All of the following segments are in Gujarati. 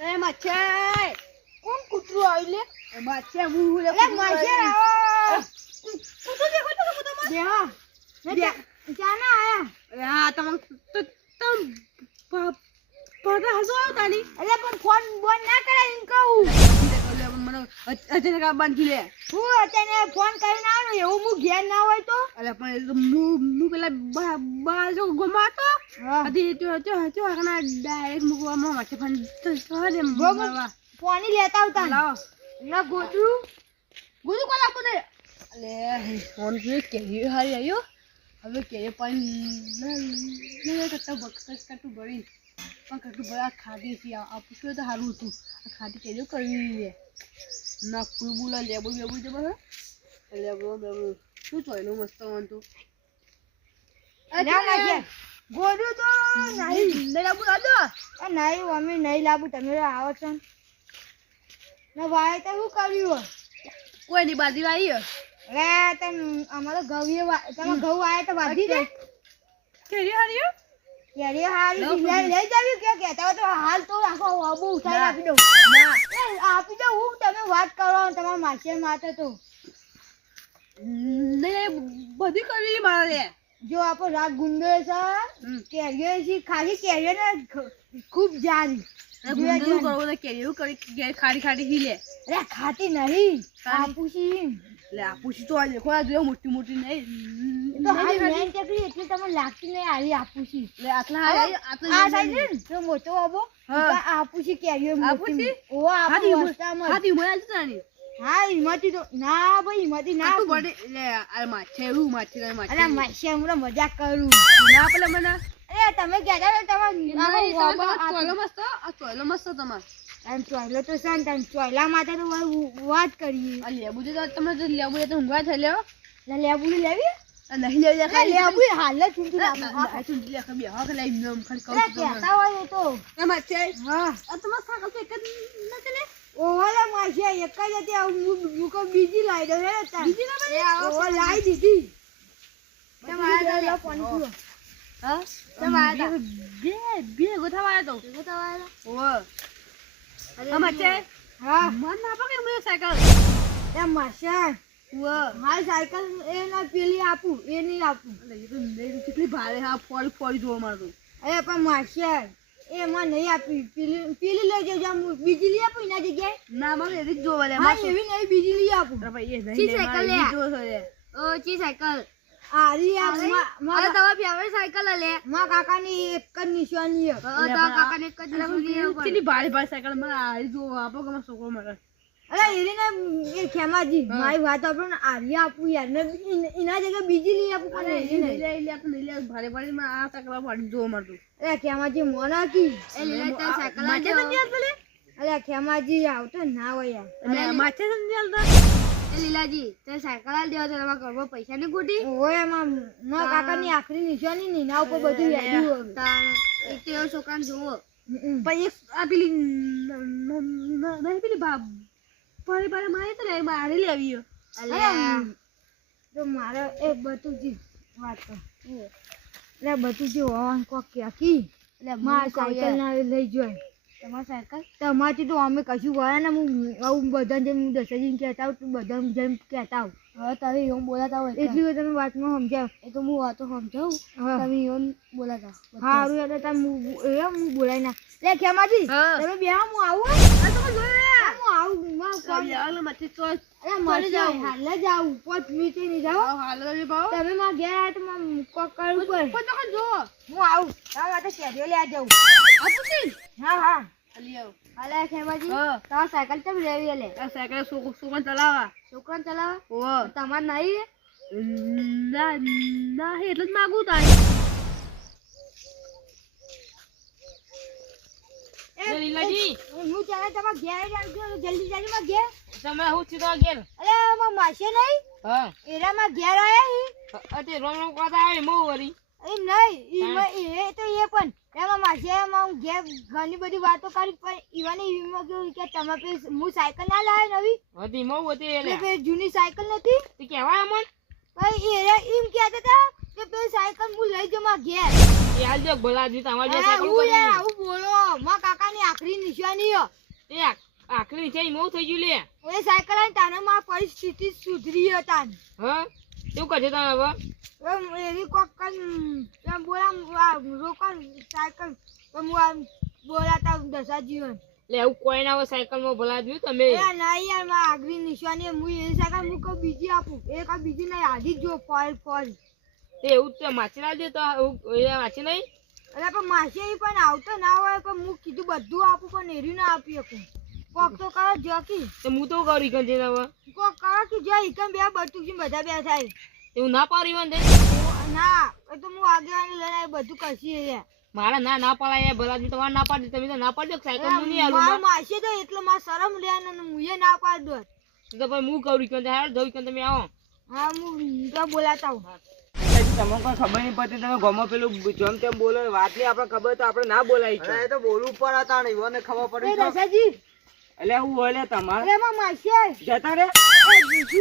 એ મચ્છે કોણ કૂતરું આવ્યું લે? મચ્છે હું લે મચ્છે આવો. કૂતરું દેખો તો બેહા ક્યાંના આયા? અરે હા તમ પગા હસો આવતાની અરે પણ ફોન બોન ના કરાય એમ કહું. મને અચાનક બાંધી લે હું અત્યારે ફોન કરીને આવું એવું હું ઘેર ના હોય તો. અરે પણ હું પેલા બાજો ગમાતો અધી તો આના ડાયરેક્ટ મુકવામાં માટે પણ તો સહજ એમ મારવા પાણી લેતા આવતા લાવ ના ગોતરું કોણ આપો દે. અલે ફોન કે કેરી હારી આયો હવે કેરી પણ કરતા બક્ષ કાટું ભરી પણ કાટું ભરા ખાધી છે આ પૂછ્યું તો સારું હતું આ ખાધી કેરીઓ કરવી લે ના ફૂલ બુલા લેબુ લેબુ છે બસ લેબુ લેબુ શું ચોયલું મસ્ત વાંધું ગોડું તો નહીં લેબુ લાદો નહીં મમ્મી નહીં લાવું તમે આવો છો ને વાય તો શું કર્યું કોઈ ની બાજી આવી અરે તમે અમારો ઘઉં તમે ઘઉં આવ્યા તો વાધી દે કેરી હારી કેરી હારી લઈ જાવી કે કહેતા તો હાલ તો આખો આબુ ઉઠાઈ આપી દઉં આપી દઉં હું તમે વાત કરો તમારા માસે માથે તો બધી કરી મારે લે જો આપણો રાગ ગુંડો છે કેરીઓ છે ખાલી કેરીઓ ને ખૂબ જારી ગુંદરું કરવું તો કેરીઓ કરી ખાડી ખાડી હી લે અરે ખાતી નહીં આપુસી લે આપુસી તો આ દેખો આ જો મોટી મોટી નહીં તો હાલ મેં ચકરી એટલે તમને લાગતી નહીં આરી આપુસી લે આટલા આટલા આ સાઈડ ને તો મોટો આબો આપુસી કેરીઓ આપુસી ઓ આપુ વસ્તામાં હાથી મોયા જ તાની હા હિમતી તો ના ભાઈ હિમતી ના તું બડે લે આ માછે એવું માછે માછે અરે માછે હું મજાક કરું ના પેલે મને અરે તમે કહેતા હતા ચોયલો મસ્ત આ ચોયલો મસ્ત તમાર એમ ચોયલો તો છે ને તમે ચોયલા માટે તો વાત કરીએ આ લેબુ જો તમે જો લેબુ તો ઊંઘવા થઈ લેવો લેબુ લેવી નહીં લેવી લેબુ હાલ જ ચૂંટી આ ચૂંટી લે ખબી હા કે લઈ નમ ખડ કહું કહેતા હોય તો એ માછે હા આ તમાર સાકલ તો એક જ ન ચલે ઓલા માછે એક જ હતી હું કો બીજી લાવી દઉં રે બીજી ના બને ઓ લાવી દીધી તમારા પાણી પીવો હા તમારા બે ગોથાવાય તો ઓ અમાચે હા મન ના પકે મને સાયકલ એ માછે ઓ મારી સાયકલ એ ના પેલી આપું એ નહીં આપું એ તો કેટલી ભારે હા ફોડ જોવા મારતો અરે પણ માછે એ માં નહીં આપી પેલી લઈ જજો બીજી લઈ આપું એના જગ્યાએ ના મને એવી જ જોવા લે હા એવી નહીં બીજી લઈ આપું ભાઈ એ નહીં સાયકલ લે જો લે ઓ ચી સાયકલ આરી આ મારા તમારી ફેવરેટ સાયકલ લે માં કાકાની એક જ નિશાની છે તમારા કાકાની એક જ નિશાની કેટલી ભારે ભારે સાયકલ મને આ જો આપો કે છોકરો મારે અરે એરીને એ ખેમાજી મારી વાત આપણો ને આરી આપું યાર ને એના જગ્યાએ બીજી લઈ આપું પણ એ નહીં લે ભારે ભારે માં આ સાયકલ પાડી જોવા મારતું અરે ખેમાજી મોના કી એ લીલા સાયકલ માથે તો નહીં પેલે અરે ખેમાજી આવતો ના હોય યાર અને માથે તો નહીં હાલતા એ લીલાજી તે સાયકલ આલ દેવા તો તમારા ઘરમાં પૈસા ની ગોટી ઓય માં કાકાની આખરી નિશાની ની ના ઉપર બધું યાદું એક તો એવો છોકરાને જોવો પણ એક આ પેલી નહીં પેલી ભારે ભારે મારે તો લે મારે લેવી અલે તો મારે એ બતુજી વાત એટલે બતુજી હોવાન કોક ક્યાંકી એટલે મારા સાયકલ ના લઈ જોય તમારી સાયકલ તમારથી તો અમે કશું ગયા ને હું બધા જેમ દસજીને કહેતા હોઉં બધા જેમ કહેતા હોઉં હવે તમે એવું બોલાતા હોય એટલી તમે વાતમાં સમજાવ એ તો હું વાતો સમજાવું તમે એવું બોલાતા સારું એટલે તમે હું બોલાય ના લે ખેમાજી તમે બે હું આવું હાલ જ આવું 5 મિનિટ નહીં જાઓ તમે માં ગયા તો કોક કરવું પડે જો હું આવું તારા માટે કેરીઓ લે જાઉં હા હા અલે ખેમાજી તમાર સાયકલ કેમ લેવી લે આ સાયકલ છોકરાને ચલાવવા ઓ તમાર નહીં ના એટલે જ માગું તારી લીલાજી હું ચાલે તમાર ઘેર આવજો જલ્દી જાજો માં ઘેર તમે હું સીધા ઘેર અરે માં માસે નહીં હા એરા માં ઘેર આયા અતે રોમ કરતા આવે મો વરી એ નહીં એ તો એ પણ એમાં માસે માં ઘેર ઘણી બધી વાતો કરી પણ ઈવાની ઈમાં કેવું કે તમે પે હું સાયકલ ના લાવ્યો નવી હતી મો હતી એટલે જૂની સાયકલ નથી તે કહેવાય અમન ભાઈ એરા એમ કહેતા હતા કે પે સાયકલ હું લઈ જમા ઘેર એ હાલ જો બોલાજી તમારે જે સાયકલ હું યાર આવું બોલો માં કાકાની આખરી નિશાની હો. એ આખરી છે મોં થઈ ગયું લે. એ સાયકલ આવીને તાને માં પરિસ્થિતિ સુધરી હતા. હા શું કરશે તમે હવે? એવી કોક એમ બોલા રોકો સાયકલ બોલાતા દશાજી લે એવું કોઈ ના હોય સાયકલ માં ભલા જોયું તમે. એ નહીં યાર માં આગરી નિશાની હું એ સાયકલ હું કહું બીજી આપું એ કા બીજી નહીં આધી જ જો ફોલ તે એવું તો માછી ના દે તો એ માછી નહીં. એટલે પણ માસી પણ આવતો ના હોય પણ હું કીધું બધું આપું પણ એર્યું ના આપી શકું. કોક તો કરો જોકી તો હું તો કરું ઈકન જઈને હવે. કોક કરો કે જો ઈકન બે બટુકી બધા બે થાય એવું ના પાડી હોય ને ના એ તો હું આગે આને લઈને બધું કરશી રે. મારા ના પાડાય ભલા તમારે ના પાડી તમે તો ના પાડજો સાયકલ હું નહીં આલું. માસી તો એટલે માં શરમ લે ને હું એ ના પાડ દો તો ભાઈ હું કરું ઈકન હાલ જવું ઈકન તમે આવો. હા હું તો બોલાતા હું. તમને કોઈ ખબર નહીં પડતી તમે ગમો પેલું જેમ તેમ બોલો વાત નહીં આપણે ખબર તો આપણે ના બોલાય. એ તો બોલવું પડે તાણ ઈવોને ખબર પડી એ રસાજી એટલે હું બોલે તમારે એમાં માસી જતા રે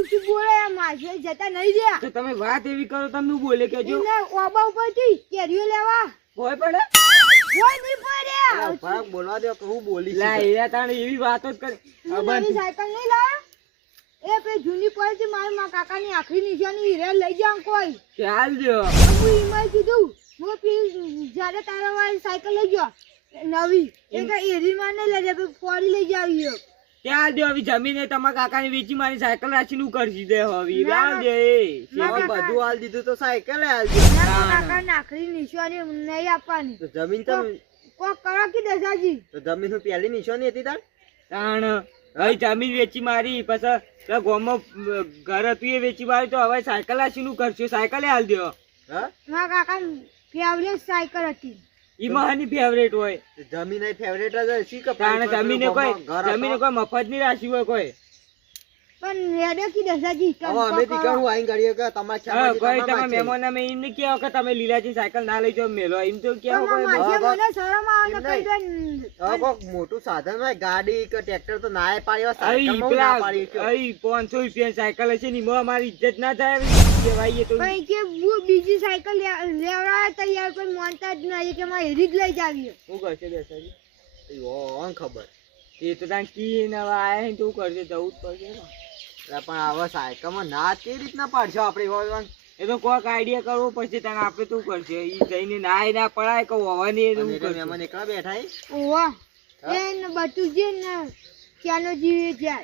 શું બોલે માસી જતા નહીં રહ્યા તો તમે વાત એવી કરો તમે હું બોલે કેજો એને ઓબા ઉપરથી કેરીઓ લેવા કોઈ પડે કોઈ નહીં પડ્યા ફરક બોલવા દો કે હું બોલી લા એરા તાણ એવી વાતો જ કરી નવી સાયકલ નહીં લાયા એ પે જૂની પડી મારા કાકાની આખરી નિશાની હીરા લઈ જાવ કોઈ ખ્યાલ દો હું ઈમાં કીધું હું પી જ્યારે તારા વાળી સાયકલ લઈ ગયો નવી એ કે એરી માં નહીં લઈ જાય ફોડી લઈ જાવી ખ્યાલ દો હવે જમીને તમારા કાકાને વેચી મારી સાયકલ રાખી નું કરશી દે હવે લાવ દે બધું હાલ દીધું તો સાયકલ હાલ દે કાકાની આખરી નિશાની નહીં આપવાની તો જમીન તમે કોક કરો કે દસાજી તો જમીન હું પહેલી નિશાની હતી તાણ હવે જમીન વેચી મારી પછી ગોમો ઘર હતું એ વેચી મારી તો હવે સાયકલ આ શીનું કરશું સાયકલ હાલ દો. મારા કાકા ફેવરેટ સાયકલ હતી ઈ મહાની ફેવરેટ હોય જમીન ફેવરેટ જ શી કપાણ જમીને કોઈ મફત ની રાશી હોય કોઈ પણ રેડે કી દસાજી હવે અમે તી કહું આઈ ગાડીએ કે તમાર ખ્યાલ કોઈ તમે મહેમાન અમે એમ ને કહો કે તમે લીલાજી સાયકલ ના લઈ જાવ મેલો એમ તો કહો કોઈ મને શરમ આવે ને કહી દે હવે કોક મોટું સાધન હોય ગાડી કે ટ્રેક્ટર તો નાય પાડ્યો સાયકલ માં ના પાડી કે અઈ 500 રૂપિયા સાયકલ છે ની મો અમારી ઇજ્જત ના થાય કહેવાય તો કઈ કે હું બીજી સાયકલ લેવડા તૈયાર કોઈ માનતા જ નહીં કે મારે હેરી જ લઈ જાવી હું કરશે દેસાજી ઓ ખબર એ તો તાન કી નવા આયા હે તો કરશે જવું જ પડશે ને પણ આવા સાયકલમાં ના કેવી રીતના પાડશો આપણે એ તો કોઈક આઈડિયા કરવો પડશે તને આપણે તું કરશે ઈ જઈને ના પડાય કે હોવાની એવું કરશે અમે એકલા બેઠા ઓવા એ બટુ જે ને ક્યાનો જીવે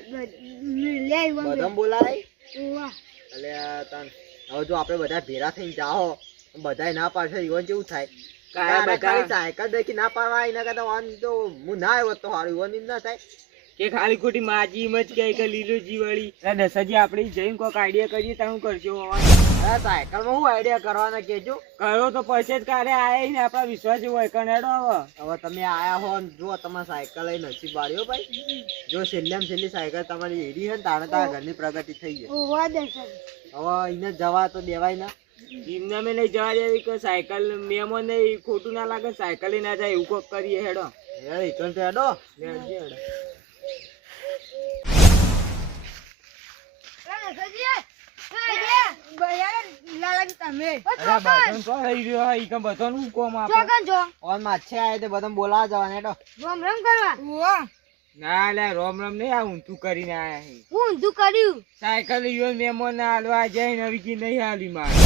લે બદમ બોલાય ઓવા એટલે તન હવે જો આપણે બધા ભેરા થઈને જાઓ બધાય ના પાડશે ઈવન કેવું થાય કાય સાયકલ દેખી ના પાડવા એના કરતા વાન તો હું ના આવ્યો તો હારું ઈવન ના થાય કે ખાલી ખોટી માજી મત કે લીલુજી વાળી દસાજી આપણે જઈને કોઈક આઈડિયા કરીએ તો હું કરજો સાયકલ માં હું આઈડિયા કરવાના કેજો કરો તો પછી જ કારે આયા ને આપણા વિશ્વાસ હોય કનેડો હવે તમે આયા હો જો તમારી સાયકલ લઈ નસીબ વાળ્યો ભાઈ જો છેલ્લી સાયકલ તમારી એરી હે ને તારે તારા ઘરની પ્રગતિ થઈ ગઈ હવે એને જવા તો દેવાય ના એમને મેં નહીં જવા દેવી કે સાયકલ મેમો નહીં ખોટું ના લાગે સાયકલ ના જાય એવું કોક કરીએ હેડો હેડો સાયકલ મેમો ના હાલવા જાય નવી નહીં હાલી મારે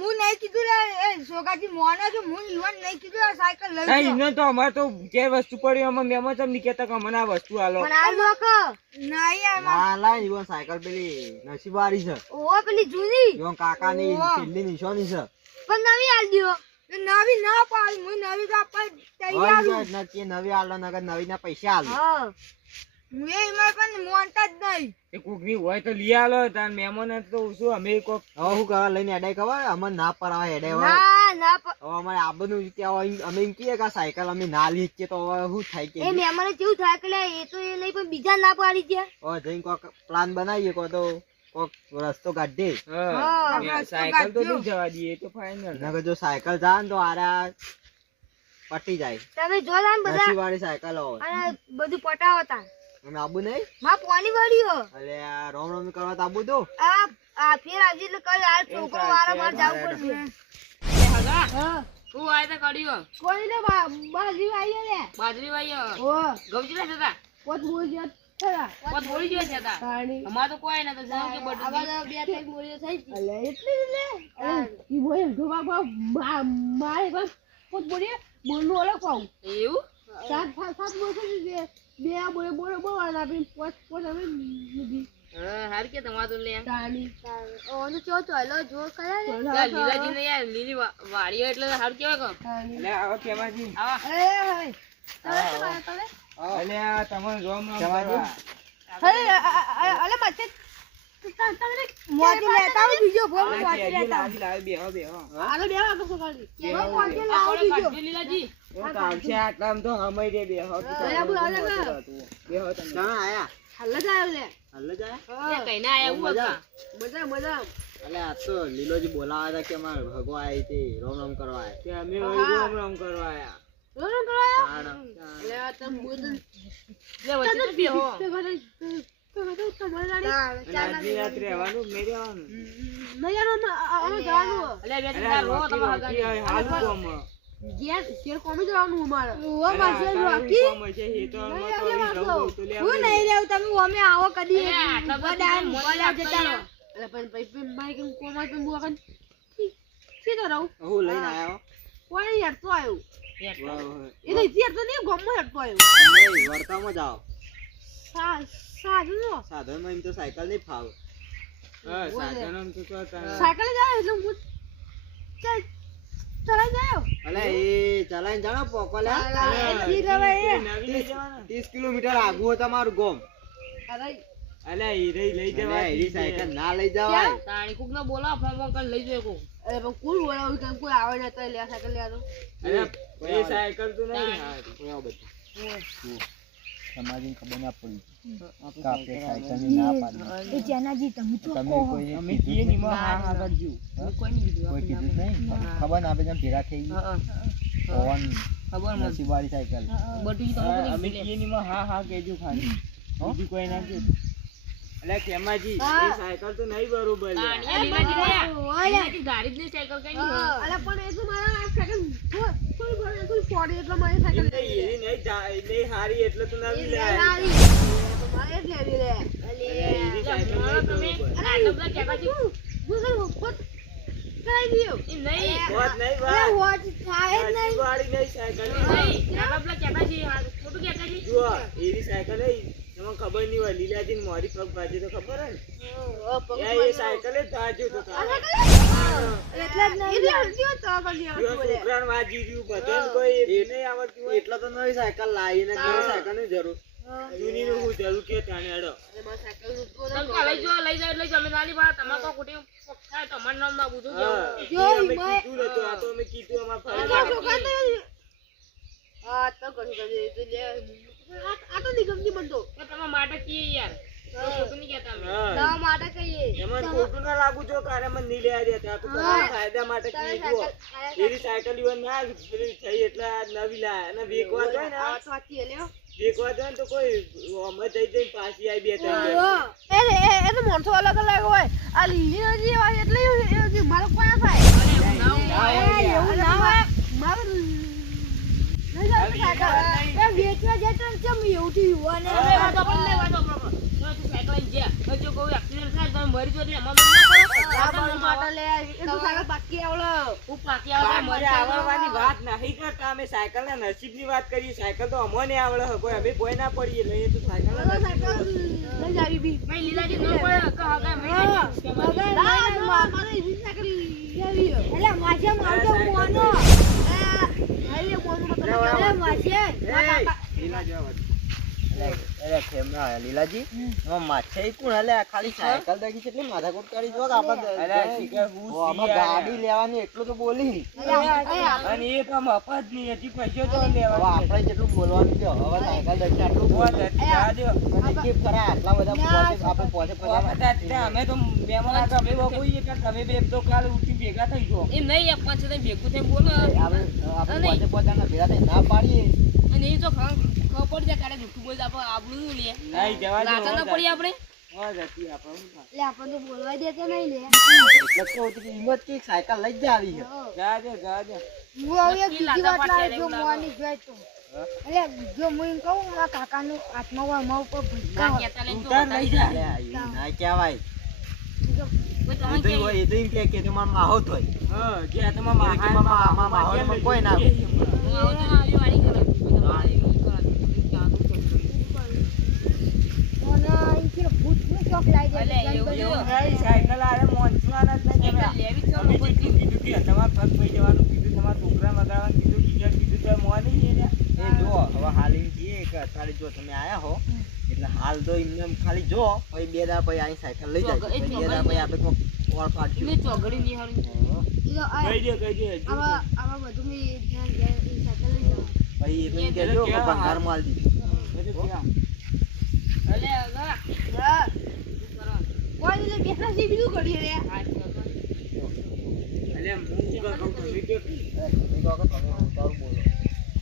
હું નહીં કીધું રે સોગાજી મોના જો હું ઈવન નહીં કીધું આ સાયકલ લઈ જા ઇનો તો અમાર તો જે વસ્તુ પડી અમે મેમો ચમ ની કહેતા કે મને આ વસ્તુ આલો પણ આ લોકો નહીં આ ના લા ઈવન સાયકલ પેલી નસીબવાળી છે ઓ પેલી જૂની ઈવન કાકાની છેલ્લી નિશાની છે પણ નવી આલ દિયો નવી ના પાડી હું નવી તો આપવા તૈયાર છું નથી નવી આલો નગર નવી ના પૈસા આલો હા હું એ ઈમાં પણ મોનતા જ નહીં એ કોકની હોય તો લઈ આલો તાર મહેમાન તો શું અમે કોક હવે શું કરવા લઈને એડે ખબર અમને ના પરાવા એડે હોય ના હવે અમારે આબનું ત્યાં અમે એમ કહીએ કે સાયકલ અમે ના લઈ શકીએ તો હવે શું થાય કે એ મહેમાને કેવું થાય કે એ તો એ લઈ પણ બીજા ના પાડી દે હવે જઈને કોક પ્લાન બનાવીએ કો તો કોક રસ્તો કાઢે સાયકલ તો નહીં જવા દઈએ તો ફાઇનલ નકર જો સાયકલ જાય ને તો આરા પટી જાય તમે જો લાન બધા નસીબવાળી સાયકલ હોય અને બધું પટાવતા અમે આબુ નહીં માં પાણી વાળ્યો અરે આ રોમ કરવા તો આબુ તો આ ફેર આજે એટલે કઈ આ છોકરો વારંવાર જાવું પડશે હા તું આય તો કર્યો કોઈ ને બાજી આવી ને બાજરી વાઈ ઓ ગવજી જતા પોત બોલ્યા ખરા પોત બોલી ગયો છે તા તાણી અમાર તો કોઈ ના તો જાવ કે બટ આવા બે ત્રણ મોરીઓ થઈ ગઈ અલે એટલે લે ઈ બોય ધોવા મારે બસ પોત બોલ્યા બોલનું અલગ પાઉં એવું સાત બોલ કરી દે બે બોલે બોલે બોલવાના આપી પોત હવે દીધી હા હાર કે તમાર તો લે તાણી ઓનો ચો ચાલો જો કયા રે યાર લીલાજી ને યાર લીલી વાડીઓ એટલે હાર કેવા કો તાણી એટલે આવો કેવાજી આવા એ ભાઈ તમે એટલે આ તમને રોમ રોમ અલે મત તમને મોતી લેતા આવ બીજો બોલ મોતી લેતા આવ લાવી બેહો બેહો આલો બે વાગો સકાળી કેવો મોતી લાવ બીજો લીલાજી એ તારશે આ કામ તો હમઈ દે બેહો બેહો તમે ના આયા હલ્લા જાય લે હાલ જાય એ કઈ ના આયા હું હતા મજા મજા એટલે આ તો લીલોજી બોલાવા હતા કે માર ભગો આવી હતી રોમ રોમ કરવા આયા કે અમે રોમ રોમ કરવા આયા રોન કરાયા તાણ લે તમ બોલ લે વચ્ચે તો બેહો આજી રાત રહેવાનું મેં રહેવાનું અલે બે ત્રણ રો તમાર હગાની હાલ કોમ હું લઈને આયો નહીં વર્તામાં જાઓ સાધનમાં એમ તો સાયકલ નહીં ફાવે હા સાધનમાં તો સાયકલ જાય એટલે હું ચલાઈ જાય અલે એ ચલાઈને જાણો પોકોલા નવી લઈ 30 કિલોમીટર આગું તમારું ગોમ અલે એ લઈ જવાય એ સાયકલ ના લઈ જવાય તાણી કુક નો બોલા ફોન કર લઈ જો કો અરે પણ કોણ બોલાવું કે કોઈ આવે ને તો લે સાયકલ લે તો અરે એ સાયકલ તો નહીં હા બધું સમાજને ખબર ના પડી કાપે સાયકલ ની ના પાડી એ જેનાજી તમે તો તમે કોઈ અમે કીએ ની માં હા કરજો કોઈ નહીં કીધું કોઈ કીધું નહીં ખબર ના આપે જેમ ભેગા થઈ હા પવન ખબર મને નસીબ વાળી સાયકલ બટુજી તમે અમે કીએ ની માં હા કેજો ખાલી બીજું કોઈ ના કે અલે કેમાજી એ સાયકલ તો નહીં બરોબર લે તાણી લીલાજી ગાડી જ નહીં સાયકલ કઈ નહીં અરે પણ એ તો મારા સાયકલ થોડી ફોડી એટલે મારી સાયકલ એ નહીં હારી એટલે તો નવી લે મારે જ લેવી રે એ સાયકલ નહીં તમે બરોબર આટલા બધા કહેતા છે કરાઈ દિયો એ નહીં વાત નહીં અરે વાત વોચ થાય જ નહીં વાળી નહીં સાયકલ નહીં આટલા બધા કહેતા છે ખોટું કહેતા છે જુઓ એવી સાયકલ હે તમને ખબર નહીં હોય લીલાજી મોરી પગ ભાજી તો ખબર હે ને એ સાયકલ જ ભાજ્યું તો એટલે જ નહીં એટલે તો છોકરાને વાજી રહ્યું બધાને કોઈ નહીં આવડતું હોય એટલે તો નવી સાયકલ લાવીને ઘરે સાયકલ ની જરૂર જૂની નું હું જરૂર કે તાણે હેડો તમે લઈ જાઓ એટલે જમીનવાળી વાત તમારે કોઈ ખોટી થાય તો અમારું નામ ના પૂછો જો અમે મેં કીધું નતું આ તો અમે કીધું અમાર ફરી આ તો કરી દે આ તો નિગમની બનતો તમારા માટે કીએ યાર તો ખોટું નહીં કહેતા અમે હા ના માટે કહીએ એમાં ખોટું ના લાગુ જો કારે મને નહીં લેવા દેતા તો તમારા ફાયદા માટે કીધું એવી સાયકલ ઈવન ના પેલી થઈ એટલે આ નવી લાયા અને વેકવા જાય ને આ સાચી લ્યો વેકવા જાય ને તો કોઈ અમે જઈ પાછી આવી બે ત્રણ એ તો મોણસો અલગ અલગ હોય આ લીલી નજી હોય એટલે મારો કોઈ થાય એવું ના હોય મારું નહીં જાય સાયકલ એ વેચવા જતો કેમ એવું થયું અને હવે વાતો પણ નહીં વાતો બરોબર જો તું સાયકલ લઈને જા જો કોઈ એક્સિડન્ટ થાય તો મરી જો એટલે અમાર ના આ મારો માટો લે એ તો સાયકલ બાકી આવલો હું પાકી આવે મરી આવવાની વાત નહીં કરતા અમે સાયકલ ના નસીબ ની વાત કરીએ સાયકલ તો અમને આવડે કોઈ અમે કોઈ ના પડીએ લઈએ તો સાયકલ લઈ જાવી બી મેં લીલાજી ન પડે કે હા મેં મારે ઈ સાયકલ લેવી એટલે માજે મારજો મોનો એ લીલાજી માછે કોણ હલે ખાલી સાયકલ દેખી કેટલી માથાકૂટ કરી જો ગાડી લેવાની એટલું તો બોલી અને એ તો મફત ની હજી પૈસો તો લેવા આપણે જેટલું બોલવાનું છે હવે સાયકલ દેખી આટલું આટલા બધા આપણે પહોંચે અમે તો મહેમાન તમે કોઈ તમે બે તો કાલ ઉઠી ભેગા થઈ જો એમ નહીં એક પાંચ થી ભેગું થઈને બોલો આપણે પહોંચે ભેગા થઈ ના પાડીએ અને એ તો ખબર પડી જાય કાલે જૂઠું બોલ આપણે આપણું લે નહીં જવા લાચા ના પડી આપણે જતી આપણે શું થાય? એટલે આપણને તો બોલવા દેતો નહીં લે એટલે કહું છું કે હિંમત કે સાયકલ લઈ જ આવી છે. જા દે હું હવે એક બીજી વાત લાવ્યો, જો મોની જોઈ તો એટલે જો હું એમ કહું મારા કાકાનું હાથમાં હોય, મારા ઉપર ભૂકા હોય. ઉતાર લઈ જા. અરે આ એવું ના કહેવાય. કોઈ એ તો હોય, એ તો એમ કે તમારો માહોલ હોય. હા જે તમારા એટલે કે માહોલમાં કોઈ ના હોય. હું આવું તો આવી વાળી કરું. અને ઈ કે ભૂતનું ચોક લાવી દે અલે, એવું ગણપતિ. નહીં, સાયકલ આરે મોંચવાના જ નહીં. અમે જેટલું કીધું કે તમારે પગ પઈ જવાનું કીધું, તમારા છોકરા મગાવવાનું કીધું, બીજા કીધું તો મોની છે ને. એ જો હવે હાલ એમ કહીએ કે અત્યારે જો તમે આયા હો એટલે હાલ તો એમને એમ ખાલી જો પછી 2 દાડા પછી અહીં સાયકલ લઈ જાય પછી 2 દાડા પછી આપણે કોક ઓળ પાડશું. ચોગડી નહીં હારું. ઈ તો આ- કહી દે આવા બધું મેં ત્યાં ગયા ઈ સાયકલ લઈ જવાનું. પછી એ તો એમ કહેજો કે ભંગાર માલ દીધું. અલે આગા હા. કોઈ એટલે બેઠા છે બીજું કરીએ રે. અલે હું કહું તમે કે તમે કહો કે તમે ઉતારું બોલો.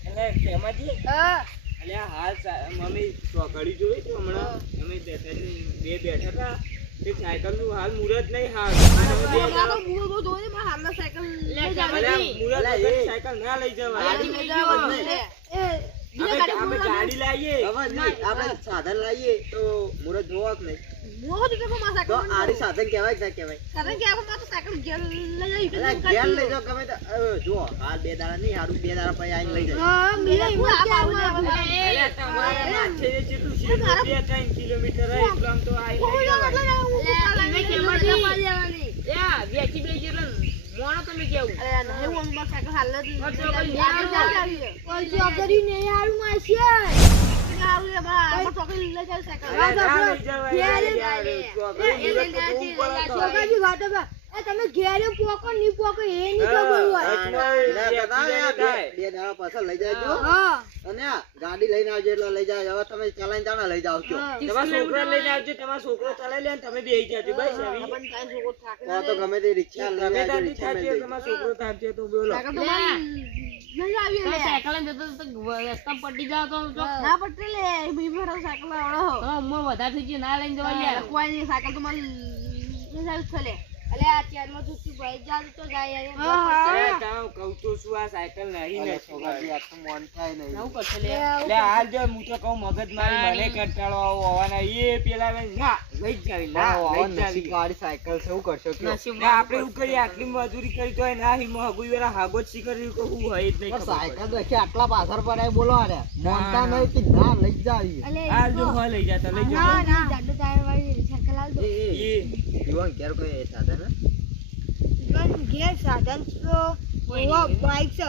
અલે કેમાજી હા. અલે હાલ મમ્મી ચોકડી જોઈ તો હમણાં અમે બેઠા હતા તે સાયકલ નું હાલ મુરત નહીં હાલ મારો બુરો તો જોઈ મારા હાલમાં સાયકલ લઈ જવાની. મુરત વગર સાયકલ ના લઈ જવાય. લઈ જવાની. અમે ગાડી લાવીએ હવે નહીં આપણે સાધન લાવીએ તો મુરત જોવા જ નહીં. મોહ તો મારા તો સાયકલ આડી સાધન કહેવાય કે ના કહેવાય? કારણ કે આપણે માત્ર સાયકલ ઘેર લઈ એટલે ઘેર લઈ જાઓ ગમે તો જો હાલ 2 દાડા નહીં હારું 2 દાડા પછી આવીને લઈ જાય. હા મિલે હું આ અલે તમારા માથે જેટલું છે 2-3 કિલોમીટર હોય એટલું આમ તો મોણો તમે કેવું તમે ઘેરે પોકો નહીં પોકો એ નહીં ખબર હોય. એના કરતા આ બે દાડા પાછળ લઈ જાય હા અને આ ગાડી લઈને આવજો એટલે લઈ જાય. હવે તમે ચલાઈને જાઓ ને લઈ જાઓ છો તમારા છોકરા લઈને આવજો, તમારા છોકરો ચલાવી લે ને તમે બેસી જાજો બસ તો તો ગમે તે રિક્ષા લઈ તમે આવજો, તારથી રિક્ષા થાક્યો, લઈ તમારા છોકરો થાક્યો તો બોલો રસ્તા પટી જાવ તો ના પટે લે બીજી વાર સાયકલ આવડો ઉંમર વધારે થઈ ગઈ ના લઈને જવા યાર. કોઈ નહીં સાયકલ તો મને ચલે અલે આ ચારમાં તું ભાઈ જાવ તો જાય અરે તાવ કહું તો શું આ સાયકલ નહીં ને છોકરાજી આ તો મન થાય નહીં. આવું કરશે લે. એટલે હાલ જો હું તો કહું મગજ મારી મને કંટાળો આવવાના એ પેલા ના લઈ જ જાવી ના આવો લઈ જ જાવી. નસીબ વાળી સાયકલ છે, શું કરશો કયો? ના આપણે એવું કરીએ આટલી મજૂરી કરી તો ના હિમો હગુઈ વેરા હાગો જ શીખરી કે હું હોય જ નહીં પણ ખબર સાયકલ દેખી આટલા પાછળ પડાય બોલો આરે મોનતા નહીં કે ના લઈ જ જાવી. અલે હાલ જો હોય લઈ જાતા લઈ ના જાઓ. ના જાડો ટાયર વાળી સાયકલ આલ દો એ જીવન ઘેર કોઈ સાધન હે? પણ ઘેર સાધન તો ઓવા બાઈક છે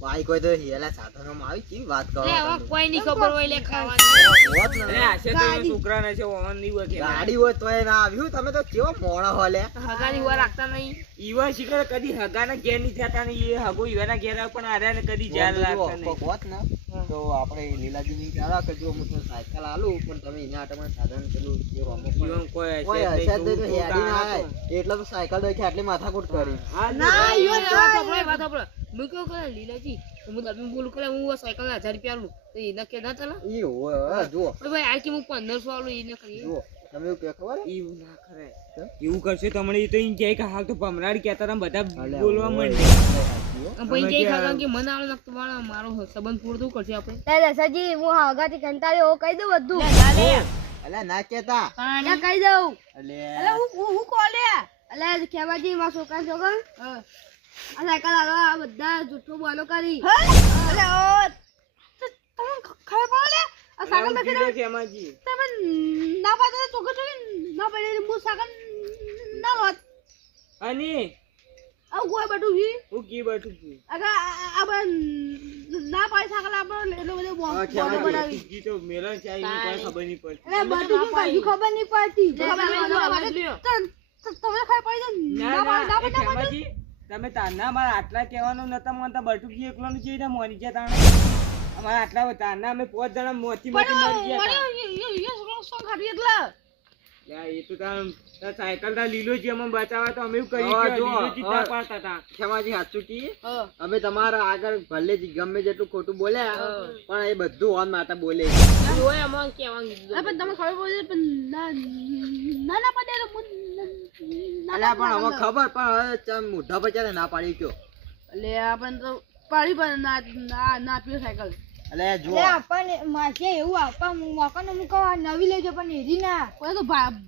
બાઈક હોય તો હેલા સાધનોમાં આવી કેવી વાત કરો લે હવે તમે? કોઈ ની ખબર હોય લે ખાવાની. હોત ને. અરે આશે તો એના છોકરાને છે ઓન નહીં હોય કે ગાડી હોય તોય ના આવ્યું. તમે તો કેવો મોણો હો લે. હગાની હુવા રાખતા નહીં. ઈવા શીખર કદી હગાના ઘેર નહીં જતા ને એ હગો ઈવાના ઘેર આવે પણ આર્યાને કદી ધ્યાન રાખતા નહીં. હોત ને તો આપણે લીલાજી ની કહેવા કે જો હું તો સાયકલ આલું પણ તમે એના આટમાં સાધન પેલું જે રોમો પર ઈવન કોઈ કોઈ હશે હશે જ જ નહીં નહીં તો તો હેડી ના હેડી આવે. એટલે તો સાયકલ દેખી આટલી માથાકૂટ કરી. ના યો વાત સાંભળો. હું કેવું કરે લીલાજી હું તમે બોલું કરે હું સાયકલ 1000 રૂપિયા આલું તો એને કે ના ચાલે. ઈ હોય જુઓ ઓય ભાઈ આ કે હું 1500 આલું એને કરીએ. જુઓ તમે એવું કે ખબર હે? એવું ના કરે એવું કરશે તો હમણાં એ તો એમ કહે કે હાલ તો ભમરાડી કહેતા હતા બધા અલ્યા, બોલવા હોય, માંડે. સાચી હો. અને પછી અમે કે કે ખાગા કે મને આલો નાખતો મારો સંબંધ પૂરતું કરશે આપણે. તારે સજી હું હગાથી કંટાળ્યો કહી દઉં બધું અલ્યા ના કેતા ના કહી દઉં અલે અલે હું કોલે અલે ખેવાજી માં છોકરા આ સાયકલ આ બધા જૂઠું બોલો કરી અલે ઓ તમે ખબર પડે આ સાયકલ આવું દેખી કીધું કે એમાંથી. તમે ના પાડે તો છોકરો ના પડે હું સાયકલ ના લોત અને આ કોઈ બધું જી હું કી બેઠું છું અગા આપણે ના પાડે સાયકલ આપણે એટલો બધો હા, બોમ્બ ખેવાજી. બનાવી ઈ તો મેલન છે એનું કોઈ ખબર નહીં પડતી. અરે બધું કઈ ખબર નહીં પડતી તમે ખબર પડી ના ના ના પાડે એ ખેમાજી, તમે તારના મારા આટલા કહેવાનું નતા માનતા બટુકી એકલોનું છે ને મોની ગયા તાણે અમારા આટલા તારના અમે 5 જણા મોતી મોતી મરી ગયા તા. યાર, એ તો તાર સાયકલ તાર લીલોજી અમને બચાવવા તો અમે એવું કર્યું હવે કે જો, લીલોજી જ ના હવે- પાડતા હતા. ખેમાજી સાચું કી હા. અમે તમારા આગળ ભલે જ ગમે જેટલું ખોટું બોલ્યા પણ એ બધું ઓન માટે બોલે હા, પણ તમે ખબર પડે પણ ના પડે તો હું અલ્યા પણ હવે ખબર પણ હવે ચમ મોઢા પર ચાલે ના પાડી કયો એટલે આપણને તો પાડી પણ ના પીઓ સાયકલ અલ્યા જો એટલે આપણને માસે એવું આપવા મોકાનો મૂકો નવી લેજો પણ એરી ના કોઈ તો ભાડા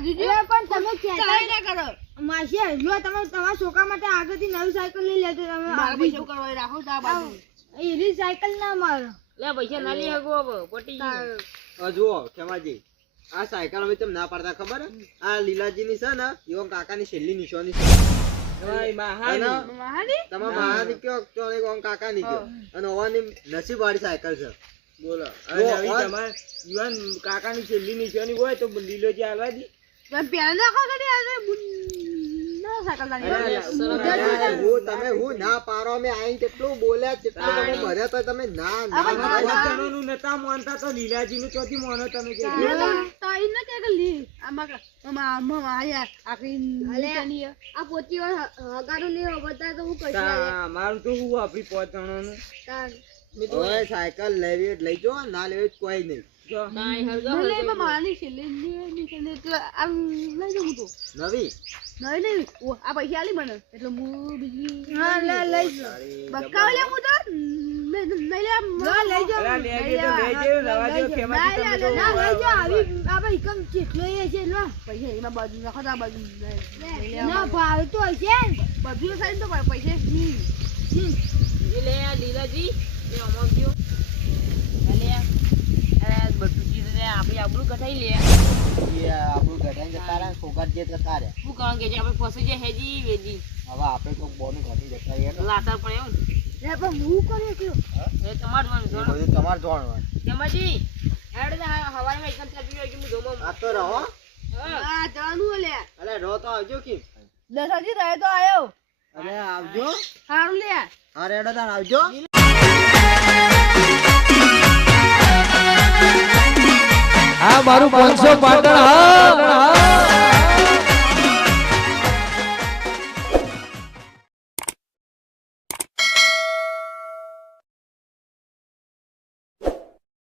દીધી એટલે પણ તમે કહેતા ના કરો માસે જો તમે તમારા છોકરા માટે આગળથી નવી સાયકલ લઈ લેજો તમે મારા આવી પૈસા કરવા રાખો તો આ બાજુ એરી સાયકલ ના મારો હવે જુઓ ખેમાજી આ સાયકલ અમે ચમ ના પાડતા ખબર હે? આ લીલાજી ની છે ને એવો કાકાની છેલ્લી નિશાની છે તમારી મહાની. અને મહાની તમારા મહાની કયો તો એક ઓમ કાકાની કયો અને ઓવાની નસીબ વાળી સાયકલ છે બોલો જો, અને ઓન- તમારે યુવાન કાકાની છેલ્લી નિશાની હોય તો લીલોજી આલવા દી. તમે પેલા નાખો કરી આજે ના સાયકલ તમે હું ના પાડો અમે આઈને કેટલું બોલ્યા કેટલું તમે ભર્યા તો તમે ના ના હવે ના તમારે- જણોનું નતા માનતા તો લીલાજીનું ચોથી માનો તમે કે તાઈ ના કે લી આમાં આખી નિશાની હે. આ પોતી હગારું લેવો બધા તો હું તા, મારું તો હું વાપરી 5 જણોનું. હવે સાયકલ લેવી હોય તો લઈ જાઓ ના લેવી હોય તો કોઈ નહીં જો નહીં, એમાં માની છેલ્લી નિશાની એટલે આમ લઈ જાઉં હું તો નવી નહીં આ પૈસા આલી મને એટલે હું બીજી હા લઈ જો બક્કા લે હું તો નહીં લે લઈ જો અલા, લેજે તો લેજે, રવા દો, ખેમાજી તમે તો ના લઈ જો આવી આ ભાઈ કમ કેટલો એ છે લો પૈસા એમાં બાજુ નાખો તો આ બાજુ ના ભાવ તો હશે ને બધું સાઈડ તો પૈસા એ આપણું ઘટાઈને જતા રહ્યા ને ફોગટ જે જતા રહ્યા હવે આપણે તો બોનું ઘટી જતા રહીએ ને. લે પણ હું કર્યો કયો એ બધું તમારે જોવાનું આ તો રહો આ જવાનું લે અલે રહો તો આવજો કે 10 હજી રહે તો આયો અરે આવજો સારું લે હા રેડો તાર આવજો આ મારું 500 પાટણ હા